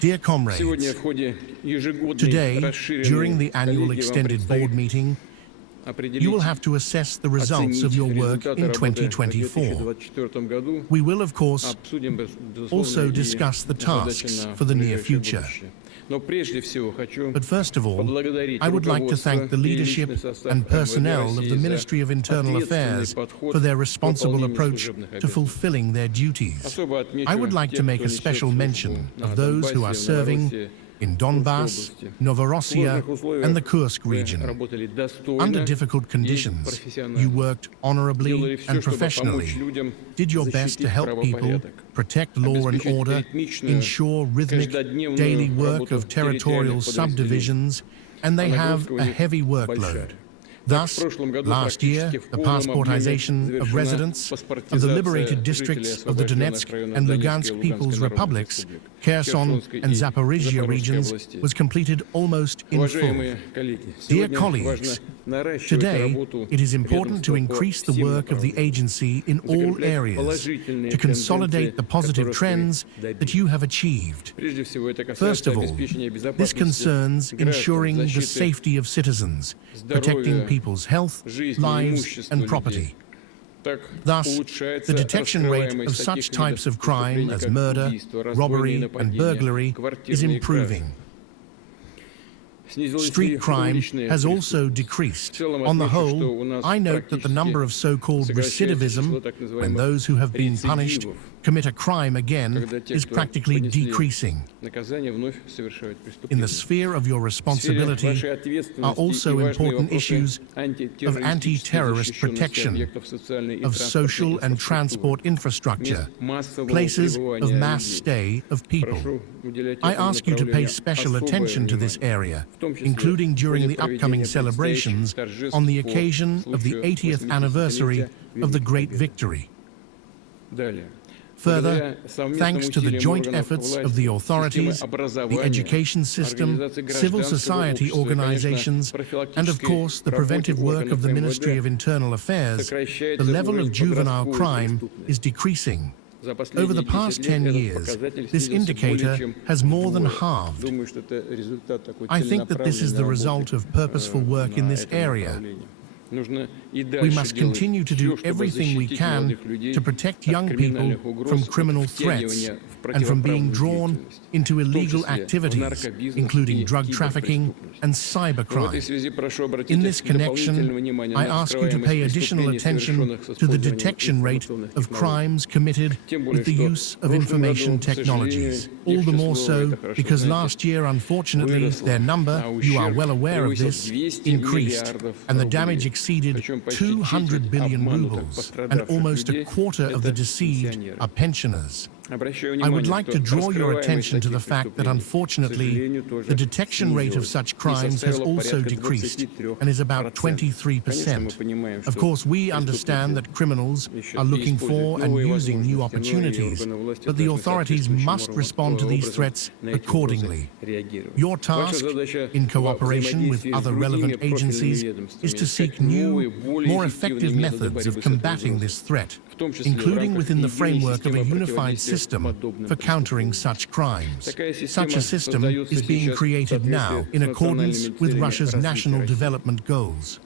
Dear comrades, today, during the annual extended board meeting, you will have to assess the results of your work in 2024. We will, of course, also discuss the tasks for the near future. But first of all, I would like to thank the leadership and personnel of the Ministry of Internal Affairs for their responsible approach to fulfilling their duties. I would like to make a special mention of those who are serving in Donbass, Novorossiya, and the Kursk region. Under difficult conditions, you worked honorably and professionally, did your best to help people, protect law and order, ensure rhythmic daily work of territorial subdivisions, and they have a heavy workload. Thus, last year, the passportization of residents of the liberated districts of the Donetsk and Lugansk People's Republics, Kherson and Zaporizhia regions, was completed almost in full. Dear colleagues, today it is important to increase the work of the agency in all areas to consolidate the positive trends that you have achieved. First of all, this concerns ensuring the safety of citizens, protecting people's health, lives and property. Thus, the detection rate of such types of crime as murder, robbery and burglary is improving. Street crime has also decreased. On the whole, I note that the number of so-called recidivism, when those who have been punished commit a crime again, is practically decreasing. In the sphere of your responsibility are also important issues of anti-terrorist protection, of social and transport infrastructure, places of mass stay of people. I ask you to pay special attention to this area, including during the upcoming celebrations on the occasion of the 80th anniversary of the Great Victory. Further, thanks to the joint efforts of the authorities, the education system, civil society organizations, and of course the preventive work of the Ministry of Internal Affairs, the level of juvenile crime is decreasing. Over the past 10 years, this indicator has more than halved. I think that this is the result of purposeful work in this area. We must continue to do everything we can to protect young people from criminal threats and from being drawn into illegal activities, including drug trafficking and cybercrime. In this connection, I ask you to pay additional attention to the detection rate of crimes committed with the use of information technologies. All the more so because last year, unfortunately, their number, you are well aware of this, increased, and the damage exceeded 200 billion rubles, and almost a quarter of the deceived are pensioners. I would like to draw your attention to the fact that, unfortunately, the detection rate of such crimes has also decreased and is about 23%. Of course, we understand that criminals are looking for and using new opportunities, but the authorities must respond to these threats accordingly. Your task, in cooperation with other relevant agencies, is to seek new, more effective methods of combating this threat, including within the framework of a unified system for countering such crimes. Such a system is being created now in accordance with Russia's national development goals.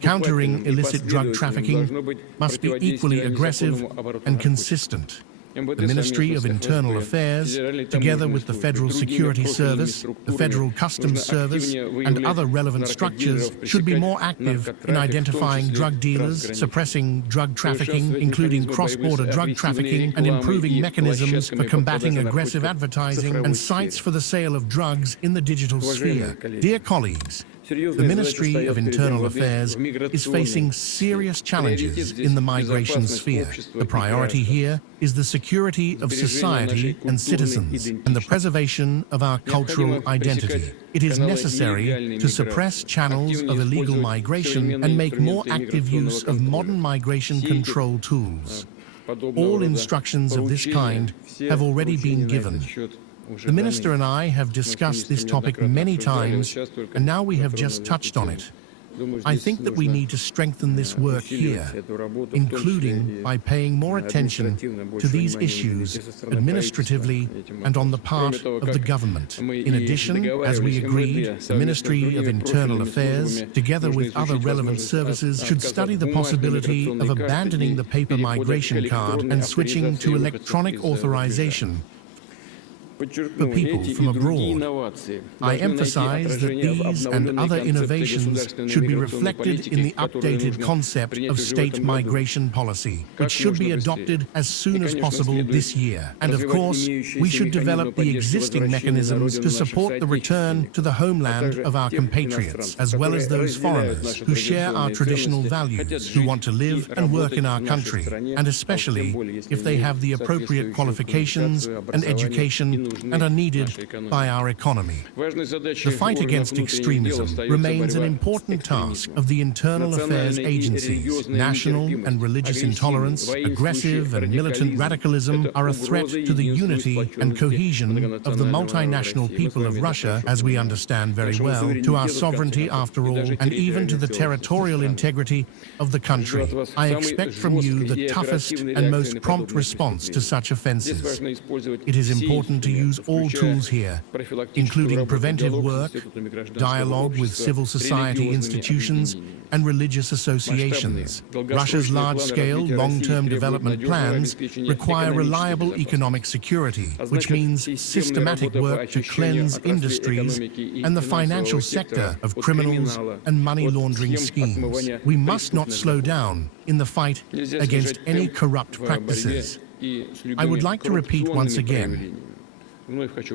Countering illicit drug trafficking must be equally aggressive and consistent. The Ministry of Internal Affairs, together with the Federal Security Service, the Federal Customs Service, and other relevant structures, should be more active in identifying drug dealers, suppressing drug trafficking, including cross-border drug trafficking, and improving mechanisms for combating aggressive advertising and sites for the sale of drugs in the digital sphere. Dear colleagues, the Ministry of Internal Affairs is facing serious challenges in the migration sphere. The priority here is the security of society and citizens and the preservation of our cultural identity. It is necessary to suppress channels of illegal migration and make more active use of modern migration control tools. All instructions of this kind have already been given. The Minister and I have discussed this topic many times, and now we have just touched on it. I think that we need to strengthen this work here, including by paying more attention to these issues administratively and on the part of the government. In addition, as we agreed, the Ministry of Internal Affairs, together with other relevant services, should study the possibility of abandoning the paper migration card and switching to electronic authorization for people from abroad. I emphasize that these and other innovations should be reflected in the updated concept of state migration policy, which should be adopted as soon as possible this year. And of course, we should develop the existing mechanisms to support the return to the homeland of our compatriots, as well as those foreigners who share our traditional values, who want to live and work in our country, and especially if they have the appropriate qualifications and education and are needed by our economy. The fight against extremism remains an important task of the internal affairs agencies. National and religious intolerance, aggressive and militant radicalism are a threat to the unity and cohesion of the multinational people of Russia, as we understand very well, to our sovereignty after all, and even to the territorial integrity of the country. I expect from you the toughest and most prompt response to such offenses. It is important to use all tools here, including preventive work, dialogue with civil society institutions, and religious associations. Russia's large-scale, long-term development plans require reliable economic security, which means systematic work to cleanse industries and the financial sector of criminals and money laundering schemes. We must not slow down in the fight against any corrupt practices. I would like to repeat once again,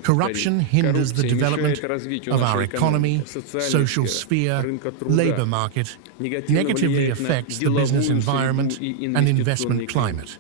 corruption hinders the development of our economy, social sphere, labor market, negatively affects the business environment and investment climate.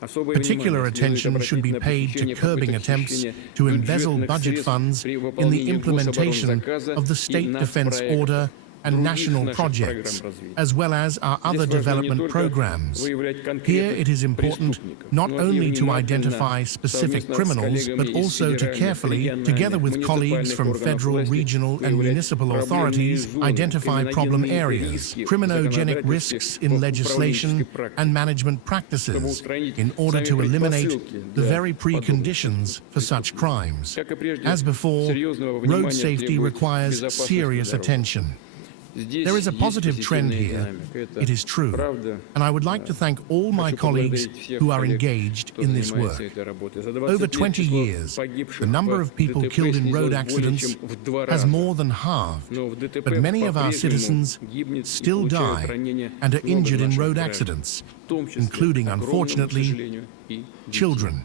Particular attention should be paid to curbing attempts to embezzle budget funds in the implementation of the State Defense Order and national projects, as well as our other development programs. Here it is important not only to identify specific criminals, but also to carefully, together with colleagues from federal, regional and municipal authorities, identify problem areas, criminogenic risks in legislation and management practices, in order to eliminate the very preconditions for such crimes. As before, road safety requires serious attention. There is a positive trend here, it is true, and I would like to thank all my colleagues who are engaged in this work. Over 20 years, the number of people killed in road accidents has more than halved, but many of our citizens still die and are injured in road accidents, including, unfortunately, children.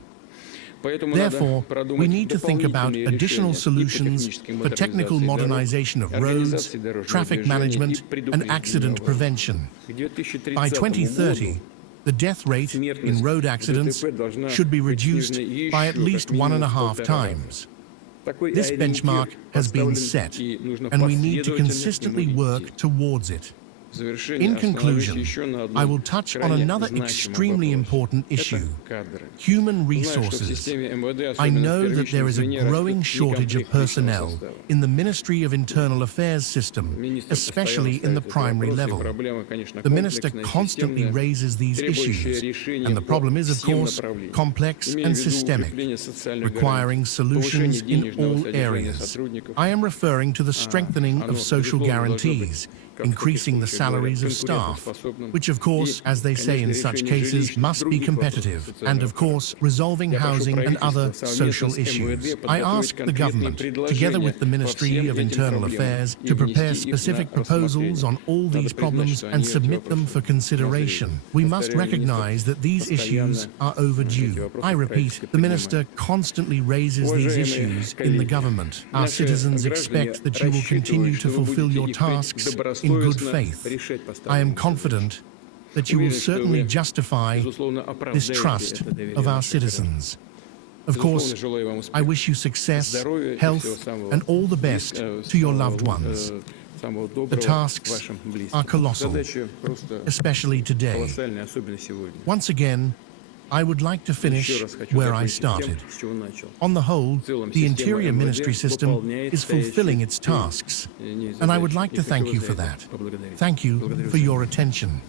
Therefore, we need to think about additional solutions for technical modernization of roads, traffic management, and accident prevention. By 2030, the death rate in road accidents should be reduced by at least 1.5 times. This benchmark has been set, and we need to consistently work towards it. In conclusion, I will touch on another extremely important issue: human resources. I know that there is a growing shortage of personnel in the Ministry of Internal Affairs system, especially in the primary level. The Minister constantly raises these issues, and the problem is, of course, complex and systemic, requiring solutions in all areas. I am referring to the strengthening of social guarantees, increasing the salaries of staff, which of course, as they say in such cases, must be competitive, and of course, resolving housing and other social issues. I ask the government, together with the Ministry of Internal Affairs, to prepare specific proposals on all these problems and submit them for consideration. We must recognize that these issues are overdue. I repeat, the Minister constantly raises these issues in the government. Our citizens expect that you will continue to fulfill your tasks in good faith. I am confident that you will certainly justify this trust of our citizens. Of course, I wish you success, health, and all the best to your loved ones. The tasks are colossal, especially today. Once again, I would like to finish where I started. On the whole, the Interior Ministry system is fulfilling its tasks, and I would like to thank you for that. Thank you for your attention.